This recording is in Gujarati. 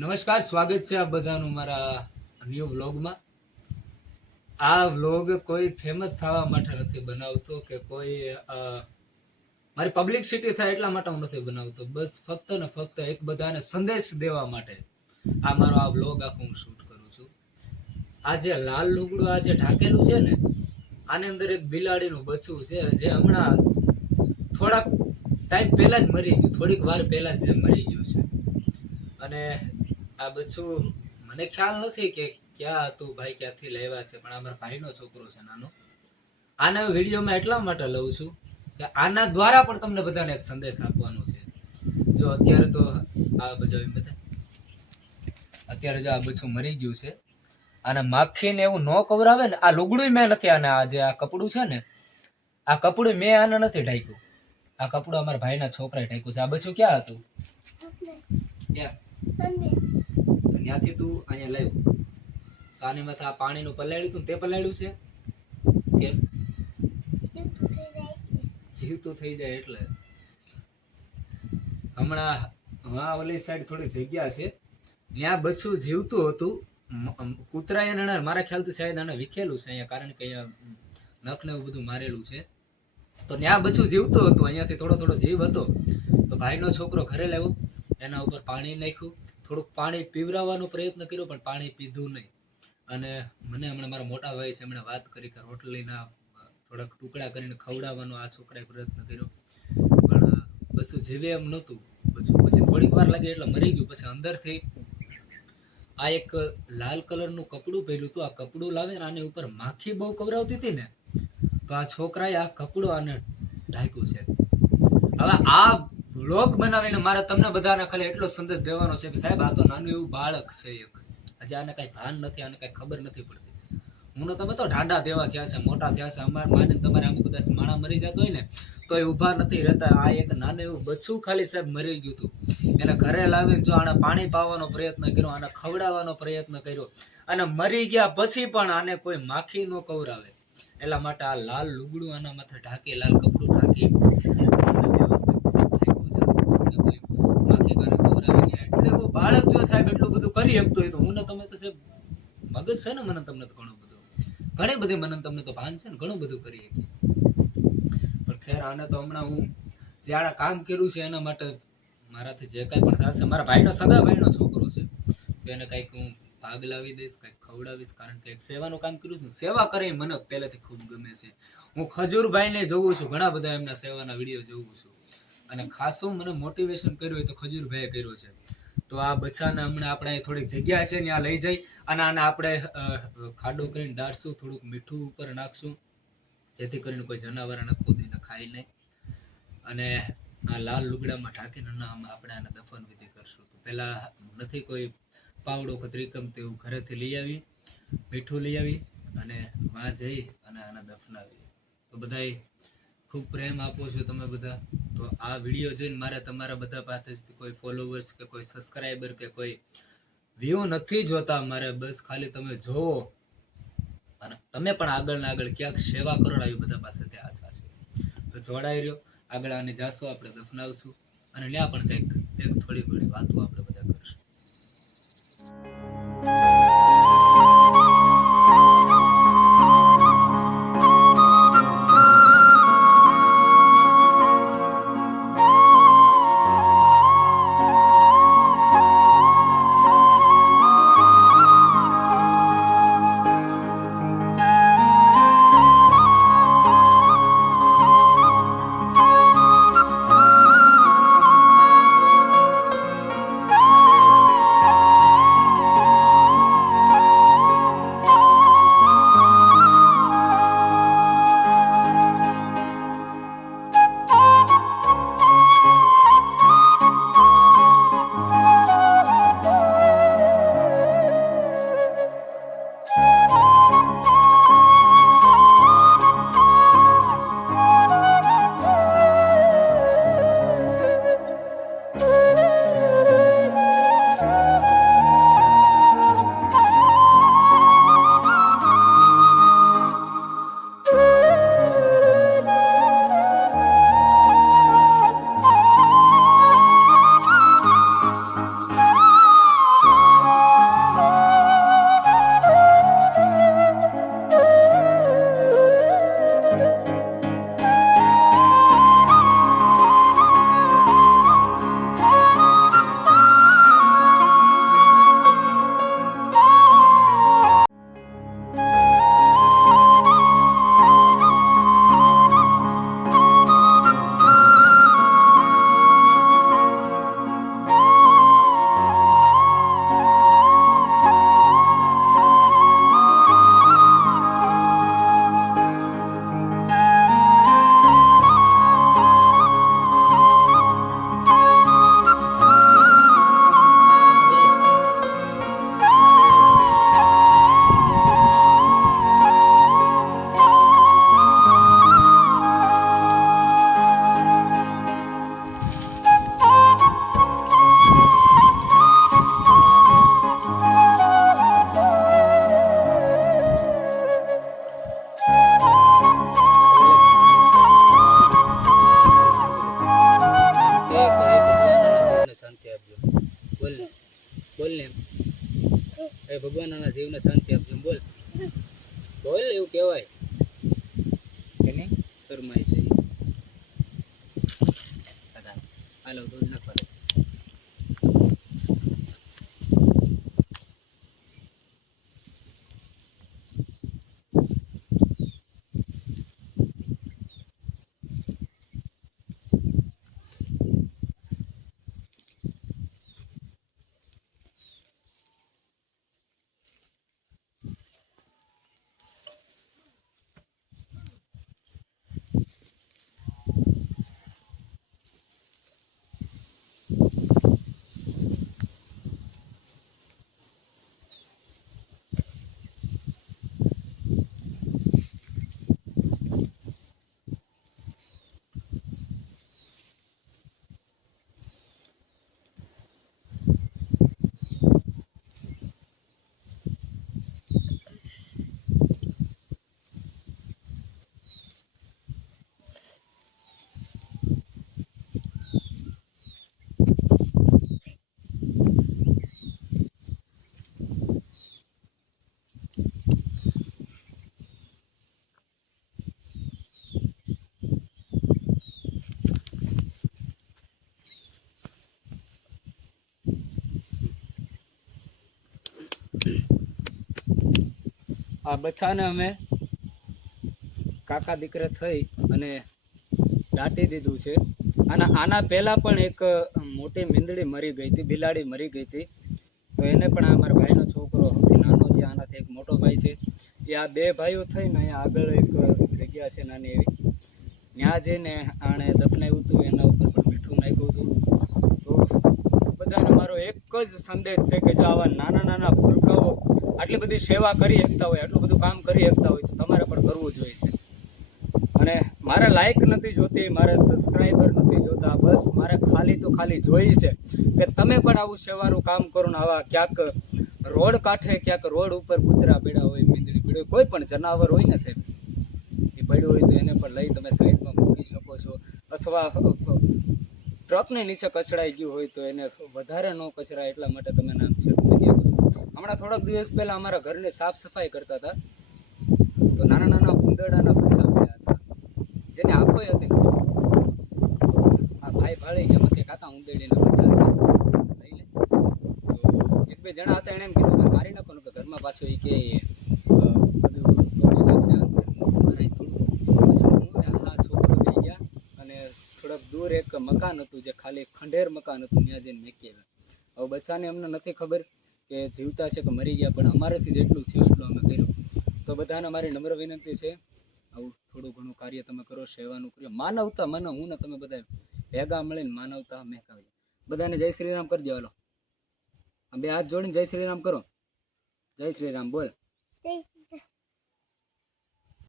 નમસ્કાર, સ્વાગત છે આપ બધાનું મારા ન્યૂ વ્લોગમાં. આ વ્લોગ કોઈ ફેમસ થવા માટે નથી બનાવતો કે કોઈ મારી પબ્લિસિટી થાય એટલા માટે હું નથી બનાવતો. બસ ફક્ત ને ફક્ત એક બધાને સંદેશ દેવા માટે આ મારો આ વ્લોગ આખો હું શૂટ કરું છું. આ જે લાલ લુગડું આ જે ઢાકેલું છે ને, આની અંદર એક બિલાડીનું બચ્ચું છે જે હમણાં થોડાક ટાઈમ પહેલા જ મરી ગયું, થોડીક વાર પહેલા જ મરી ગયું છે. અને આ બચ્ચું મને ખ્યાલ નથી કે ક્યાં હતું, ભાઈ ક્યાંથી લાવ્યા છે, પણ આ મારા ભાઈનો છોકરો છે નાનો. આના વિડીયોમાં એટલા માટે લઉં છું કે આના દ્વારા પણ તમને બધાને એક સંદેશ આપવાનો છે. જો અત્યારે તો આ બધા અત્યારે જો આ બચ્ચું મરી ગયું છે, આને માખીને એવું ન કવરાવે ને, આ લુગડું મેં નથી, આને આ જે આ કપડું છે ને, આ કપડું મેં આને નથી ઢાંક્યું. આ કપડું અમારા ભાઈના છોકરાએ ઢાંક્યું છે. આ બચ્ચું ક્યાં હતું? ત્યાંથી તું અહીંયા લાવ્યું તો આની માથે આ પાણીનું પલાળ્યું તું, તે પલાળ્યું છે કેમ? જીવતું થઈ જાય એટલે. હમણાં હા ઓલી સાઈડ થોડી જગ્યા છે, ત્યાં બચ્ચું જીવતું હતું. કૂતરાએ મારા ખ્યાલથી શાયદ આને વિખેલું છે અહીંયા, કારણ કે અહીંયા નખ ને એવું બધું મારેલું છે. તો ત્યાં બચ્ચું જીવતું હતું, અહીંયાથી થોડો થોડો જીવ હતો. તો ભાઈનો છોકરો ઘરે લાવ્યો, એના ઉપર પાણી નાખ્યું, થોડુંક પાણી પીવરાવવાનો પ્રયત્ન કર્યો પણ પાણી પીધું નહીં. અને મને હમણાં મારા મોટા ભાઈ છે, એમણે વાત કરી કે રોટલીના થોડાક ટુકડા કરીને ખવડાવવાનો આ છોકરાએ પ્રયત્ન કર્યો, પણ બસ જીવે એમ નહોતું. પછી થોડીક વાર લાગી એટલે મરી ગયું. પછી અંદરથી આ એક લાલ કલરનું કપડું પહેર્યું હતું. આ કપડું લાવીને આની ઉપર માખી બહુ કવરાવતી હતી ને, તો આ છોકરાએ આ કપડું આને ઢાંક્યું છે. હવે આ વ્લોગ બનાવીને મારે તમને બધાને ખાલી એટલો સંદેશ દેવાનો છે કે સાહેબ, આ તો નાનું એવું બાળક છે એક, હજી આને કઈ ભાન નથી, આને કઈ ખબર નથી પડતી. હું તમે તો ઢાંડા દેવા થયા છે, મોટા થયા છે. અમારે માને તમારે આમ કદાચ માણા મરી જતો હોય ને તો એ ઊભા નથી રહેતા. આ એક નાનું એવું બચ્ચું ખાલી સાહેબ મરી ગયું હતું. એને ઘરે લાવીને જો આને પાણી પાવાનો પ્રયત્ન કર્યો, આને ખવડાવવાનો પ્રયત્ન કર્યો, અને મરી ગયા પછી પણ આને કોઈ માખી ન કવરાવે એટલા માટે આ લાલ લુગડું આના માથે ઢાંકી, લાલ કપડું ઢાંકી બાળક જો સાહેબ એટલું બધું કરી શકતો હોય તો હું ને તમે તો સાહેબ મગજ છે ને, મને તમને તો ઘણું બધું, ઘણી બધી મને તમને તો ભાન છે ને, ઘણું બધું કરી શકીએ. પણ ખેર, આને તો હમણાં હું જે આને કામ કર્યું છે એના માટે મારાથી જે કાંઈ પણ થશે, મારા ભાઈનો સગા ભાઈનો છોકરો છે, તો એને કંઈક હું ભાગ લાવી દઈશ, કંઈક ખવડાવીશ. કારણ કે એક સેવાનું કામ કર્યું છે, સેવા કરી મને પહેલેથી ખૂબ ગમે છે. હું ખજૂરભાઈને જોઉં છું, ઘણા બધા એમના સેવાના વિડીયો જોઉં છું, અને ખાસું મને મોટિવેશન કર્યું હોય તો ખજૂરભાઈએ કર્યું છે. તો આ બચ્ચાને હમણાં આપણે થોડીક જગ્યા છે ત્યાં લઈ જઈ અને આને આપણે ખાડો કરીને ડાળશું, થોડુંક મીઠું ઉપર નાખશું, જેથી કરીને કોઈ જનાવર આને ખોદીને ખાય નહીં. અને આ લાલ લુગડામાં ઢાંકીને આપણે આને દફન વિધિ કરશું. તો પહેલાં નથી કોઈ પાવડો કે ત્રિકમ તેવું ઘરેથી લઈ આવી, મીઠું લઈ આવી અને માં જઈ અને આને દફનાવી. તો બધાય ખૂબ પ્રેમ આપો છો તમે બધા. તો આ વિડીયો જોઈને મારે તમારા બધા પાસેથી કોઈ ફોલોવર્સ કે કોઈ સબસ્ક્રાઈબર કે કોઈ વ્યૂ નથી જોતા મારે, બસ ખાલી તમે જોવો અને તમે પણ આગળ ને આગળ ક્યાંક સેવા કરો, આવી બધા પાસેથી આશા છે. તો જોડાઈ રહ્યો, આગળ આને જાશું, આપણે દફનાવશું અને ત્યાં પણ કંઈક એક થોડી ઘણી વાતો આપણે બધા કરશું. બોલ ને એ ભગવાનના જીવને શાંતિ આપજો બોલ બોલ એવું કહેવાય કે નહીં શરમાય છે દાદા હાલો દૂધ નાખવા દે આ બચ્ચાને અમે કાકા દીકરા થઈ અને દાટી દીધું છે અને આના પહેલાં પણ એક મોટી મીંદડી મરી ગઈ હતી બિલાડી મરી ગઈ હતી તો એને પણ આ મારા ભાઈનો છોકરો સૌથી નાનો છે આનાથી એક મોટો ભાઈ છે એ આ બે ભાઈઓ થઈને અહીંયા આગળ એક જગ્યા છે નાની એવી ત્યાં જઈને આણે દફનાવ્યું હતું એના ઉપર પણ મીઠું નાખ્યું હતું તો બધાને મારો એક જ સંદેશ છે કે જો આવા નાના નાના ભૂલકાઓ આટલી બધી સેવા કરી શકતા હોય આટલું બધું કામ કરી શકતા હોય તો તમારે પણ કરવું જોઈએ છે અને મારે લાઈક નથી જોતી મારે સબસ્ક્રાઈબર નથી જોતા બસ મારે ખાલી તો ખાલી જોઈ છે કે તમે પણ આવું સેવાનું કામ કરો ને આવા ક્યાંક રોડ કાંઠે ક્યાંક રોડ ઉપર કૂતરા પીડા હોય મીંદડી પીડા કોઈ પણ જનાવર હોય ને સાહેબ એ પડ્યું હોય તો એને પણ લઈ તમે સાઈડમાં મૂકી શકો છો અથવા ટ્રકને નીચે કચડાઈ ગયું હોય તો એને વધારે ન કચરાય એટલા માટે તમે નામ છે હમણાં થોડાક દિવસ પહેલાં અમારા ઘરની સાફ સફાઈ કરતા હતા તો નાના નાના ઉંદરડાના બચ્ચા મળ્યા હતા જેની આંખો હતી આ ભાઈ ભાળી ગયા કે કાકા ઉંદરડીના બચ્ચા છે લઈ લે તો એક બે જણા હતા એણે એમ કીધું કે મારી નાખો ને કે ઘરમાં પાછો એ કે બધું તોડી નાખશે હા છોકરો થઈ ગયા અને થોડાક દૂર એક મકાન હતું જે ખાલી ખંડેર મકાન હતું ત્યાં જઈને મેકી આવ્યા હવે બચ્ચાને અમને નથી ખબર કે જીવતા છે કે મરી ગયા પણ અમારાથી જેટલું થયું એટલું અમે કર્યું તો બધાને મારી નમ્ર વિનંતી છે આવું થોડું ઘણું કાર્ય તમે કરો સેવાનું કર્યો માનવતા મને હું ને તમે બધા ભેગા મળીને માનવતા મેકાવીએ બધાને જય શ્રી રામ કરજો હાલો બે હાથ જોડીને જય શ્રી રામ કરો જય શ્રી રામ બોલ